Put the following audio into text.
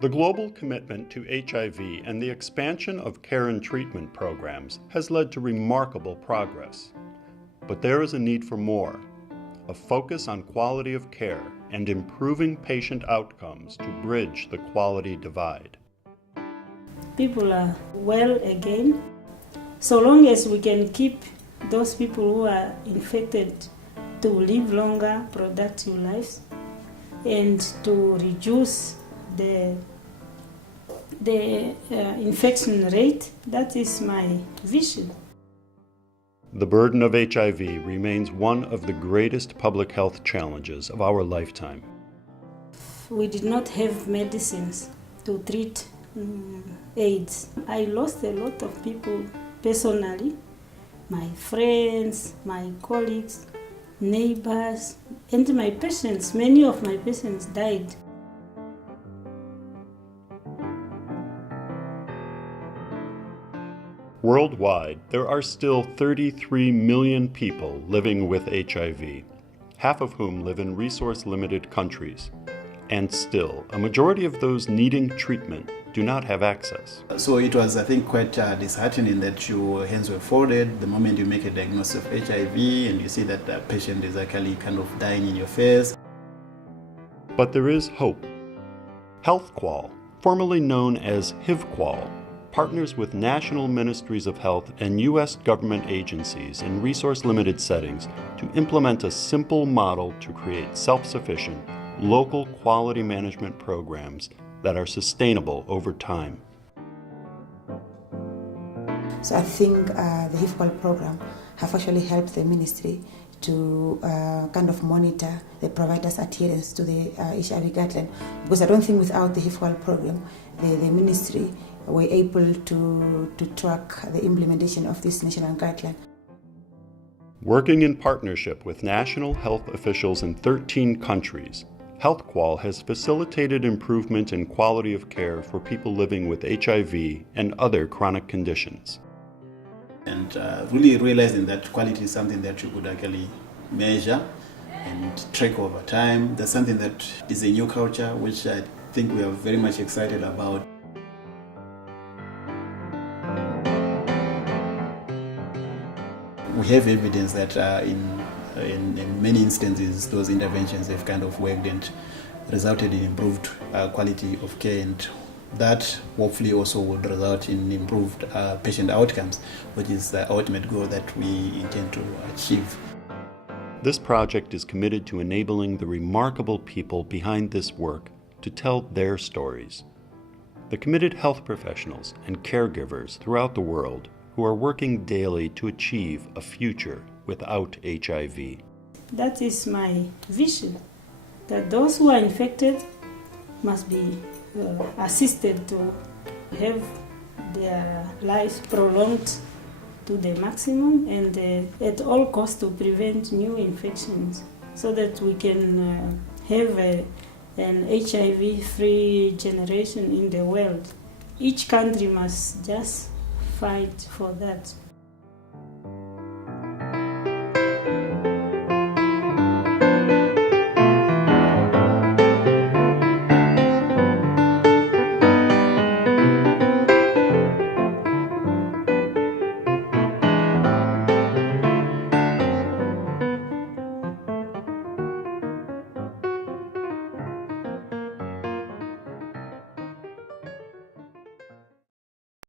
The global commitment to HIV and the expansion of care and treatment programs has led to remarkable progress. But there is a need for more, a focus on quality of care and improving patient outcomes to bridge the quality divide. People are well again. So long as we can keep those people who are infected to live longer, productive lives, and to reduce the infection rate, that is my vision. The burden of HIV remains one of the greatest public health challenges of our lifetime. We did not have medicines to treat AIDS. I lost a lot of people personally, my friends, my colleagues, neighbors, and my patients. Many of my patients died. Worldwide, there are still 33 million people living with HIV, half of whom live in resource-limited countries. And still, a majority of those needing treatment do not have access. So it was, I think, quite disheartening that your hands were folded the moment you make a diagnosis of HIV and you see that the patient is actually kind of dying in your face. But there is hope. HEALTHQUAL, formerly known as HEALTHQUAL, partners with national ministries of health and U.S. government agencies in resource-limited settings to implement a simple model to create self-sufficient, local quality management programs that are sustainable over time. So I think the HEALTHQUAL program have actually helped the ministry to kind of monitor the providers' adherence to the HIV guideline, because I don't think without the HEALTHQUAL program, the ministry were able to track the implementation of this national guideline. Working in partnership with national health officials in 13 countries, HEALTHQUAL has facilitated improvement in quality of care for people living with HIV and other chronic conditions. And really realizing that quality is something that you could actually measure and track over time. That's something that is a new culture, which I think we are very much excited about. We have evidence that in many instances those interventions have kind of worked and resulted in improved quality of care, and that hopefully also would result in improved patient outcomes, which is the ultimate goal that we intend to achieve. This project is committed to enabling the remarkable people behind this work to tell their stories. The committed health professionals and caregivers throughout the world who are working daily to achieve a future without HIV. That is my vision, that those who are infected must be assisted to have their lives prolonged to the maximum, and at all costs to prevent new infections, so that we can have an HIV-free generation in the world. Each country must just fight for that.